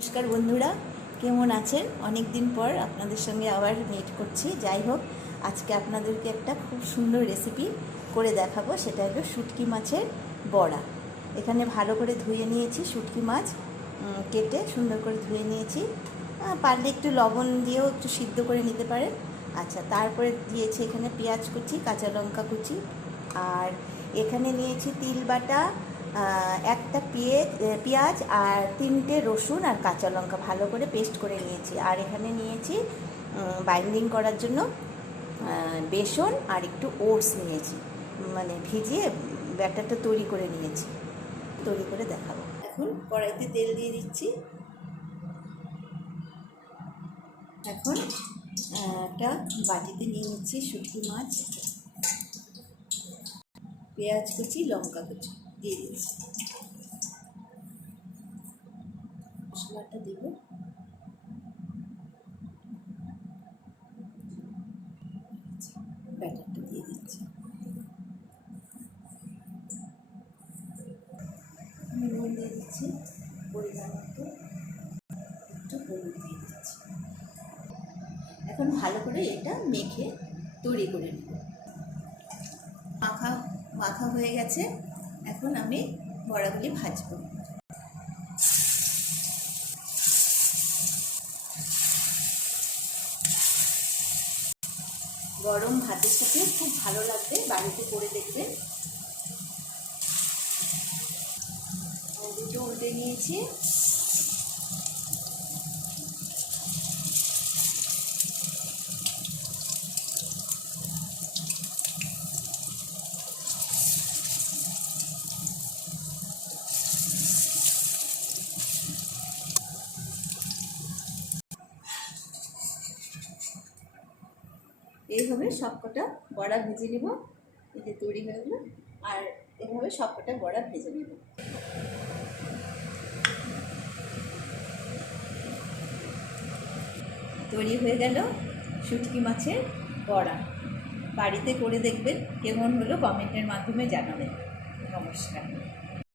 নমস্কার বন্ধুরা, কেমন আছেন? অনেক দিন পর আপনাদের সঙ্গে আবার মিট করছি। যাই হোক, আজকে আপনাদেরকে একটা খুব সুন্দর রেসিপি করে দেখাবো। সেটা হলো শুটকি মাছের বড়া। এখানে ভালো করে ধুয়ে নিয়েছি শুটকি মাছ কেটে সুন্দর করে ধুয়ে নিয়েছি। পারলে একটু লবণ দিয়েও একটু সিদ্ধ করে নিতে পারেন। আচ্ছা তারপরে দিয়েছি এখানে পেঁয়াজ কুচি, কাঁচা লঙ্কা কুচি। আর এখানে নিয়েছি তিল বাটা একটা পেঁয়াজ পেঁয়াজ আর তিনটে রসুন আর কাঁচা লঙ্কা ভালো করে পেস্ট করে নিয়েছি। আর এখানে নিয়েছি বাইন্ডিং করার জন্য বেসন আর একটু ওটস নিয়েছি। মানে ভিজিয়ে ব্যাটারটা তৈরি করে নিয়েছি। তৈরি করে দেখাবো। এখন কড়াইতে তেল দিয়ে দিচ্ছি। এখন একটা বাটিতে নিয়ে নিচ্ছি শুটকি মাছ, পেঁয়াজ কুচি, লঙ্কা কুচি। দিয়ে দিচ্ছি মশলাটা দেবো। ব্যাটারটা দিয়ে দিচ্ছি। নুন দিয়ে দিচ্ছি। পরিমাণ মতো একটু হলুদ দিয়ে দিচ্ছি। এখন ভালো করে এটা মেখে তৈরি করে নেব। মাখা মাখা হয়ে গেছে। এখন আমি বড়াগুলি ভাজবো। গরম ভাতের সাথে খুব ভালো লাগবে, বাড়িতে করে দেখবেন দুটো উল্টে নিয়েছি। এইভাবে সবকটা বড়া ভেজে নেব। এই যে তৈরি হয়ে গেলো। আর এভাবে সবকটা বড়া ভেজে নেব। তৈরি হয়ে গেল শুটকি মাছের বড়া। বাড়িতে করে দেখবেন, কেমন হলো কমেন্টের মাধ্যমে জানাবেন। নমস্কার।